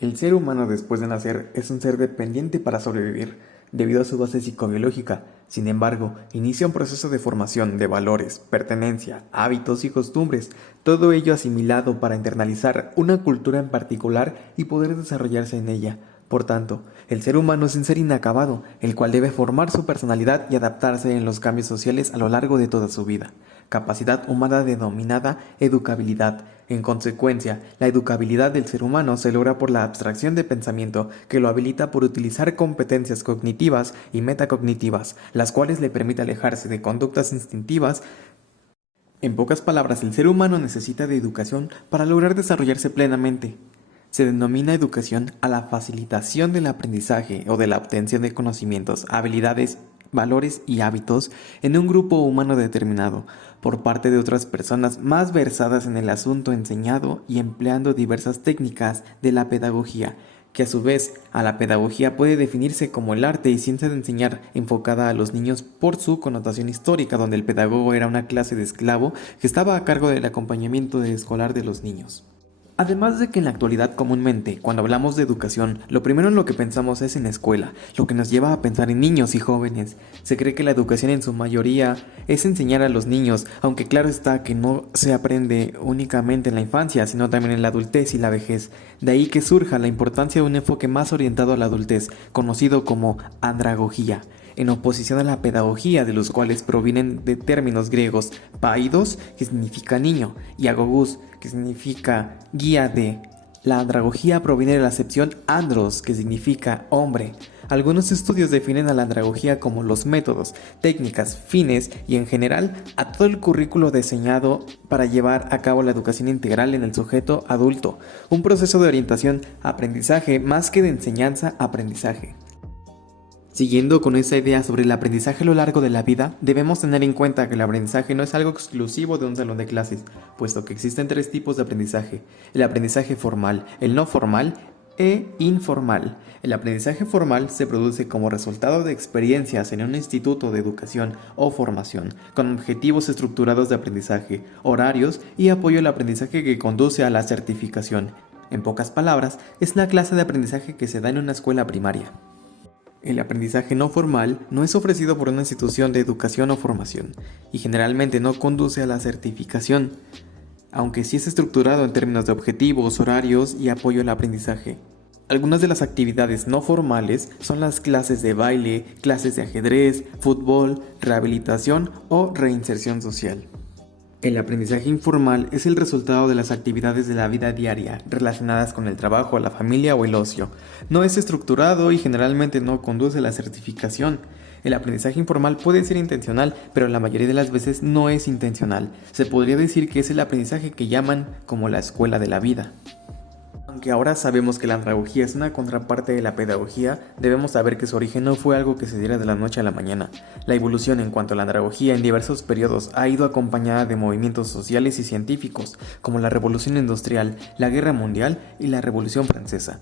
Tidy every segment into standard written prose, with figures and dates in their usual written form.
El ser humano después de nacer es un ser dependiente para sobrevivir, debido a su base psicobiológica. Sin embargo, inicia un proceso de formación de valores, pertenencia, hábitos y costumbres, todo ello asimilado para internalizar una cultura en particular y poder desarrollarse en ella. Por tanto, el ser humano es un ser inacabado, el cual debe formar su personalidad y adaptarse en los cambios sociales a lo largo de toda su vida. Capacidad humana denominada educabilidad. En consecuencia, la educabilidad del ser humano se logra por la abstracción de pensamiento que lo habilita por utilizar competencias cognitivas y metacognitivas, las cuales le permite alejarse de conductas instintivas. En pocas palabras, el ser humano necesita de educación para lograr desarrollarse plenamente. Se denomina educación a la facilitación del aprendizaje o de la obtención de conocimientos, habilidades, valores y hábitos en un grupo humano determinado, por parte de otras personas más versadas en el asunto enseñado y empleando diversas técnicas de la pedagogía, que a su vez a la pedagogía puede definirse como el arte y ciencia de enseñar enfocada a los niños por su connotación histórica, donde el pedagogo era una clase de esclavo que estaba a cargo del acompañamiento escolar de los niños. Además de que en la actualidad comúnmente, cuando hablamos de educación, lo primero en lo que pensamos es en escuela, lo que nos lleva a pensar en niños y jóvenes. Se cree que la educación en su mayoría es enseñar a los niños, aunque claro está que no se aprende únicamente en la infancia, sino también en la adultez y la vejez. De ahí que surja la importancia de un enfoque más orientado a la adultez, conocido como andragogía, en oposición a la pedagogía, de los cuales provienen de términos griegos paidos, que significa niño, y agogos, que significa guía de. La andragogía proviene de la acepción andros, que significa hombre. Algunos estudios definen a la andragogía como los métodos, técnicas, fines y en general a todo el currículo diseñado para llevar a cabo la educación integral en el sujeto adulto, un proceso de orientación-aprendizaje más que de enseñanza-aprendizaje. Siguiendo con esa idea sobre el aprendizaje a lo largo de la vida, debemos tener en cuenta que el aprendizaje no es algo exclusivo de un salón de clases, puesto que existen tres tipos de aprendizaje: el aprendizaje formal, el no formal e informal. El aprendizaje formal se produce como resultado de experiencias en un instituto de educación o formación, con objetivos estructurados de aprendizaje, horarios y apoyo al aprendizaje que conduce a la certificación. En pocas palabras, es la clase de aprendizaje que se da en una escuela primaria. El aprendizaje no formal no es ofrecido por una institución de educación o formación y generalmente no conduce a la certificación, aunque sí es estructurado en términos de objetivos, horarios y apoyo al aprendizaje. Algunas de las actividades no formales son las clases de baile, clases de ajedrez, fútbol, rehabilitación o reinserción social. El aprendizaje informal es el resultado de las actividades de la vida diaria relacionadas con el trabajo, la familia o el ocio. No es estructurado y generalmente no conduce a la certificación. El aprendizaje informal puede ser intencional, pero la mayoría de las veces no es intencional. Se podría decir que es el aprendizaje que llaman como la escuela de la vida. Aunque ahora sabemos que la andragogía es una contraparte de la pedagogía, debemos saber que su origen no fue algo que se diera de la noche a la mañana. La evolución en cuanto a la andragogía en diversos periodos ha ido acompañada de movimientos sociales y científicos, como la Revolución Industrial, la Guerra Mundial y la Revolución Francesa.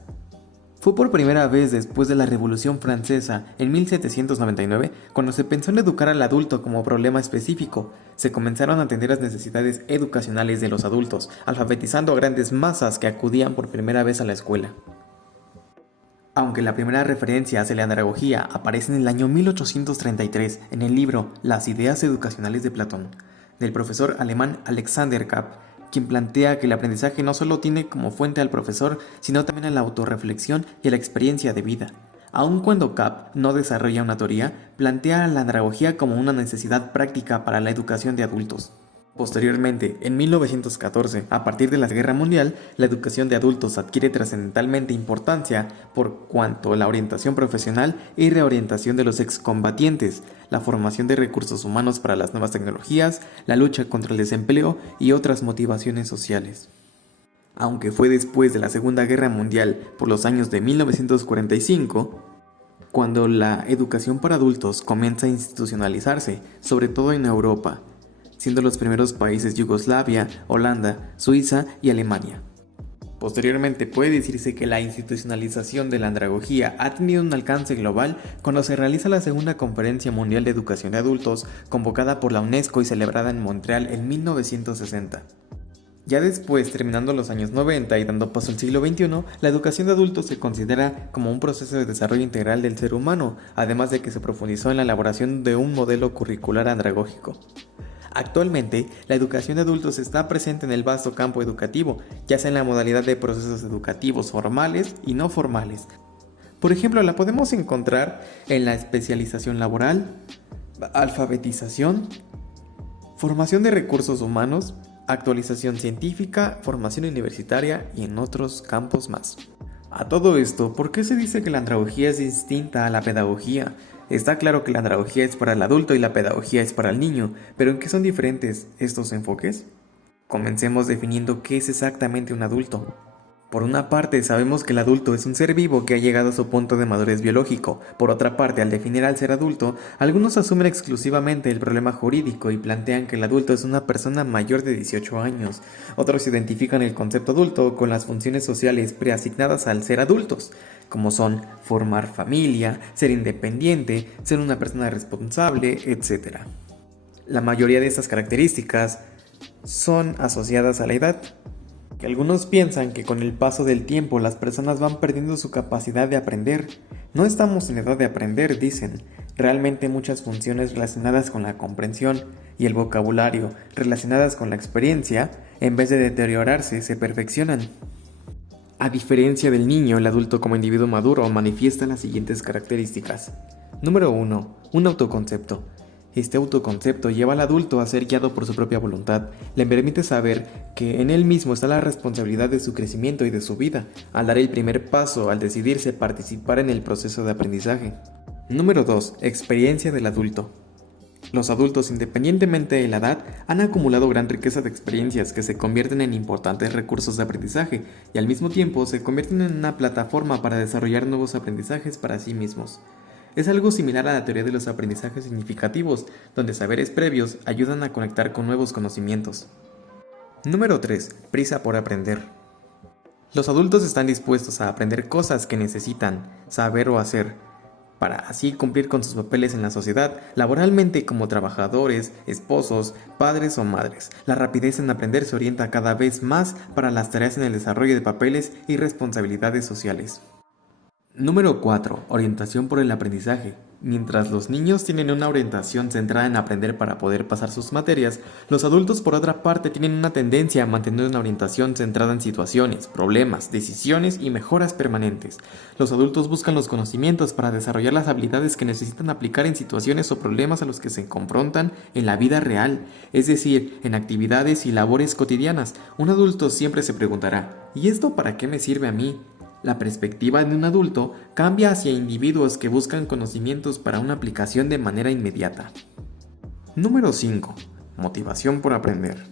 Fue por primera vez después de la Revolución Francesa, en 1799, cuando se pensó en educar al adulto como problema específico. Se comenzaron a atender las necesidades educacionales de los adultos, alfabetizando a grandes masas que acudían por primera vez a la escuela. Aunque la primera referencia hacia la andragogía aparece en el año 1833 en el libro Las ideas educacionales de Platón, del profesor alemán Alexander Kapp, quien plantea que el aprendizaje no solo tiene como fuente al profesor, sino también a la autorreflexión y a la experiencia de vida. Aun cuando Kapp no desarrolla una teoría, plantea la andragogía como una necesidad práctica para la educación de adultos. Posteriormente, en 1914, a partir de la Guerra Mundial, la educación de adultos adquiere trascendentalmente importancia por cuanto la orientación profesional y reorientación de los excombatientes, la formación de recursos humanos para las nuevas tecnologías, la lucha contra el desempleo y otras motivaciones sociales. Aunque fue después de la Segunda Guerra Mundial, por los años de 1945, cuando la educación para adultos comienza a institucionalizarse, sobre todo en Europa, siendo los primeros países Yugoslavia, Holanda, Suiza y Alemania. Posteriormente puede decirse que la institucionalización de la andragogía ha tenido un alcance global cuando se realiza la Segunda Conferencia Mundial de Educación de Adultos, convocada por la UNESCO y celebrada en Montreal en 1960. Ya después, terminando los años 90 y dando paso al siglo XXI, la educación de adultos se considera como un proceso de desarrollo integral del ser humano, además de que se profundizó en la elaboración de un modelo curricular andragógico. Actualmente, la educación de adultos está presente en el vasto campo educativo, ya sea en la modalidad de procesos educativos formales y no formales. Por ejemplo, la podemos encontrar en la especialización laboral, alfabetización, formación de recursos humanos, actualización científica, formación universitaria y en otros campos más. A todo esto, ¿por qué se dice que la andragogía es distinta a la pedagogía? Está claro que la andragogía es para el adulto y la pedagogía es para el niño, pero ¿en qué son diferentes estos enfoques? Comencemos definiendo qué es exactamente un adulto. Por una parte, sabemos que el adulto es un ser vivo que ha llegado a su punto de madurez biológico. Por otra parte, al definir al ser adulto, algunos asumen exclusivamente el problema jurídico y plantean que el adulto es una persona mayor de 18 años. Otros identifican el concepto adulto con las funciones sociales preasignadas al ser adultos, como son formar familia, ser independiente, ser una persona responsable, etc. La mayoría de estas características son asociadas a la edad. Que algunos piensan que con el paso del tiempo las personas van perdiendo su capacidad de aprender. No estamos en edad de aprender, dicen. Realmente muchas funciones relacionadas con la comprensión y el vocabulario relacionadas con la experiencia, en vez de deteriorarse, se perfeccionan. A diferencia del niño, el adulto como individuo maduro manifiesta las siguientes características. Número 1. Un autoconcepto. Este autoconcepto lleva al adulto a ser guiado por su propia voluntad. Le permite saber que en él mismo está la responsabilidad de su crecimiento y de su vida, al dar el primer paso al decidirse participar en el proceso de aprendizaje. Número 2. Experiencia del adulto. Los adultos, independientemente de la edad, han acumulado gran riqueza de experiencias que se convierten en importantes recursos de aprendizaje y al mismo tiempo se convierten en una plataforma para desarrollar nuevos aprendizajes para sí mismos. Es algo similar a la teoría de los aprendizajes significativos, donde saberes previos ayudan a conectar con nuevos conocimientos. Número 3. Prisa por aprender. Los adultos están dispuestos a aprender cosas que necesitan saber o hacer, para así cumplir con sus papeles en la sociedad, laboralmente como trabajadores, esposos, padres o madres. La rapidez en aprender se orienta cada vez más para las tareas en el desarrollo de papeles y responsabilidades sociales. Número 4. Orientación por el aprendizaje. Mientras los niños tienen una orientación centrada en aprender para poder pasar sus materias, los adultos por otra parte tienen una tendencia a mantener una orientación centrada en situaciones, problemas, decisiones y mejoras permanentes. Los adultos buscan los conocimientos para desarrollar las habilidades que necesitan aplicar en situaciones o problemas a los que se confrontan en la vida real, es decir, en actividades y labores cotidianas. Un adulto siempre se preguntará, ¿y esto para qué me sirve a mí? La perspectiva de un adulto cambia hacia individuos que buscan conocimientos para una aplicación de manera inmediata. Número 5. Motivación por aprender.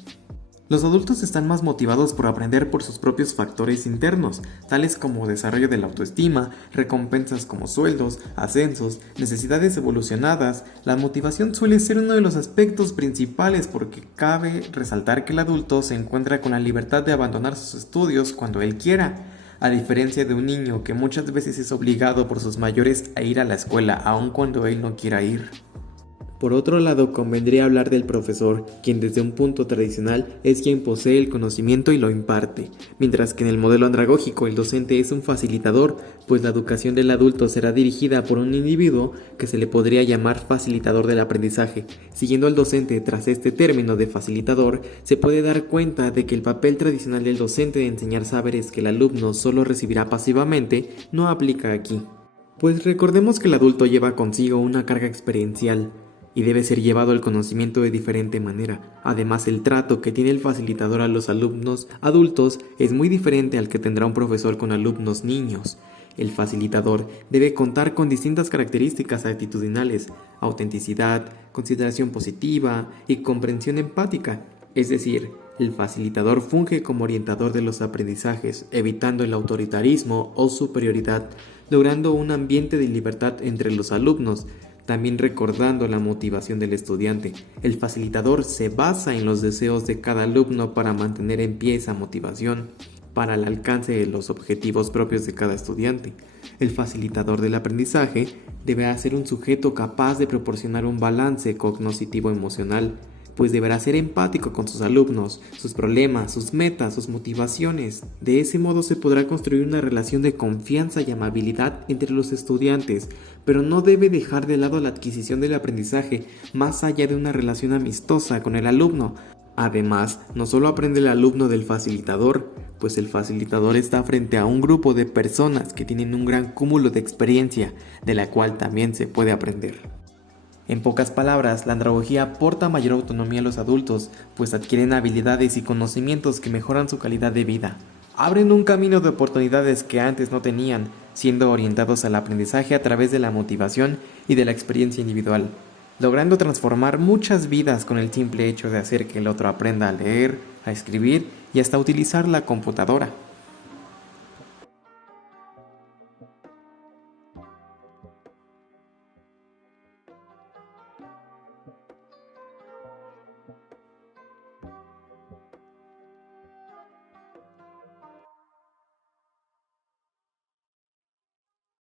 Los adultos están más motivados por aprender por sus propios factores internos, tales como desarrollo de la autoestima, recompensas como sueldos, ascensos, necesidades evolucionadas. La motivación suele ser uno de los aspectos principales porque cabe resaltar que el adulto se encuentra con la libertad de abandonar sus estudios cuando él quiera. A diferencia de un niño que muchas veces es obligado por sus mayores a ir a la escuela aun cuando él no quiera ir. Por otro lado, convendría hablar del profesor, quien desde un punto tradicional es quien posee el conocimiento y lo imparte, mientras que en el modelo andragógico el docente es un facilitador, pues la educación del adulto será dirigida por un individuo que se le podría llamar facilitador del aprendizaje. Siguiendo al docente tras este término de facilitador, se puede dar cuenta de que el papel tradicional del docente de enseñar saberes que el alumno solo recibirá pasivamente no aplica aquí. Pues recordemos que el adulto lleva consigo una carga experiencial, y debe ser llevado al conocimiento de diferente manera. Además, el trato que tiene el facilitador a los alumnos adultos es muy diferente al que tendrá un profesor con alumnos niños. El facilitador debe contar con distintas características actitudinales, autenticidad, consideración positiva y comprensión empática. Es decir, el facilitador funge como orientador de los aprendizajes, evitando el autoritarismo o superioridad, logrando un ambiente de libertad entre los alumnos. También recordando la motivación del estudiante, el facilitador se basa en los deseos de cada alumno para mantener en pie esa motivación, para el alcance de los objetivos propios de cada estudiante. El facilitador del aprendizaje debe ser un sujeto capaz de proporcionar un balance cognitivo-emocional, pues deberá ser empático con sus alumnos, sus problemas, sus metas, sus motivaciones. De ese modo se podrá construir una relación de confianza y amabilidad entre los estudiantes, pero no debe dejar de lado la adquisición del aprendizaje más allá de una relación amistosa con el alumno. Además, no solo aprende el alumno del facilitador, pues el facilitador está frente a un grupo de personas que tienen un gran cúmulo de experiencia, de la cual también se puede aprender. En pocas palabras, la andragogía aporta mayor autonomía a los adultos, pues adquieren habilidades y conocimientos que mejoran su calidad de vida. Abren un camino de oportunidades que antes no tenían, siendo orientados al aprendizaje a través de la motivación y de la experiencia individual, logrando transformar muchas vidas con el simple hecho de hacer que el otro aprenda a leer, a escribir y hasta utilizar la computadora.